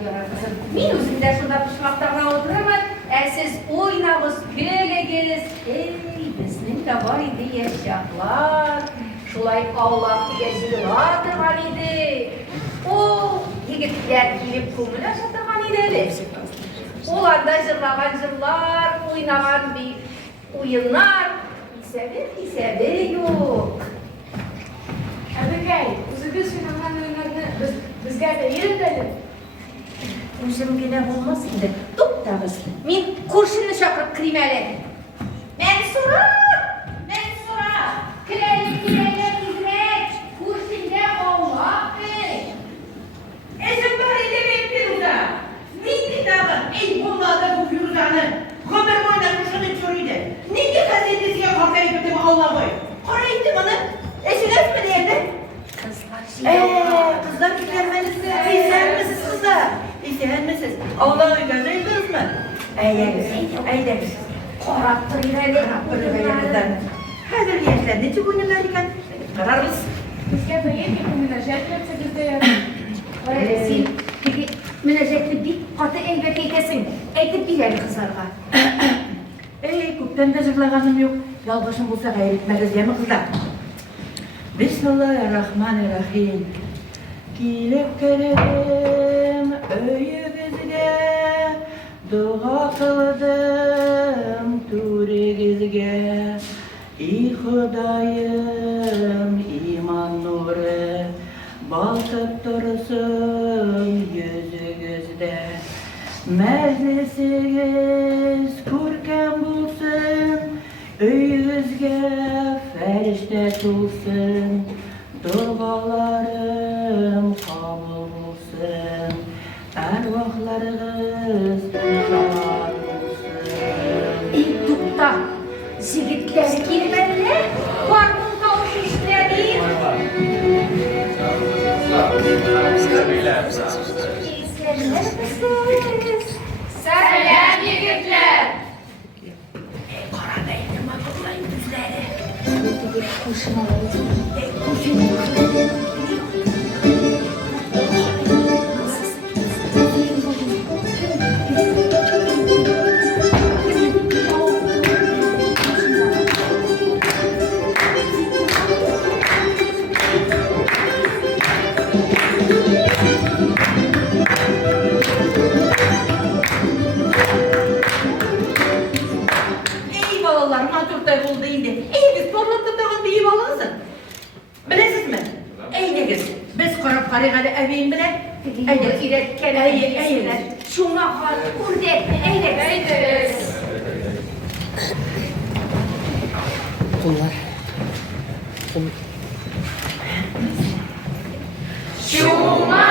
diyorlar kızım. Min üzümde şurada pişmaktan otururlar. Siz oynamız, kölegeniz. Bizning de var idi yaşaklar. Şulay avlap yeşiller durgan idi. O yigitler gelip kumula şatırgan idi. Onlar da jırlagan jırlar, oynagan bir oyunlar. Hisebi yok. Abigay, o'zingiz shunaqa o'yinlarni bizga aytayverin. O'zimgina bo'lmas edi. To'xtamiz. Men qo'shni chaqirib kirmayman. Mansura! Kiraylik, izrak. Qo'shinga ovloq ber. Esim var edemeyin Firuza. Neydi dağı? Ey bunlarda bu Firuza'nı. Kömür boyuna kuşanın çoruydu. Neydi gazetesiye kalkayıp ötemi Allah boy. Koraydı bana. Esin etmedi yerde. Kızlar yüklenmelisin. İyisen misiniz kızlar? İyisen misiniz? Allah'a yüklenmeyiz mi? Eyleriz. Qorattır ileride. Hazır gençler ne çok oyunlar iken kararız. Bizga aytaylik, münajat qilsa bizda Sen peki münajatni bir qati elbet aytasan. Aytib beradi qizlarga. Köpten de zırlaganım yok. Yalvaşım bulsa gayretmeliz ya mı kızlar? Bismillahirrahmanirrahim. Kilip gelelim öyübüzge, dua kıldım turegizge. İyi Hudayım iman nuru, baltıp dursun yüzügüzde. Meclisiniz kurken bulsun, öyüzge ferişte tulsun. Dualarım kabul olsun, ervahlarınız rahat olsun. Tukta. Zigitler girmeli. Parkın kavuş işleri. Selam yigitler. Karada elime kullayın düzleri. Kuşma oldu. İyi balalar maturtay buldu indi. İyi biz torlattı dağın bir iyi balınızın. Bilesiz mi? Ey ne kız? Biz karab karıgalı evin bile. Eydir iretken eydir. Şuna var. Urdet. Eydir. Şuma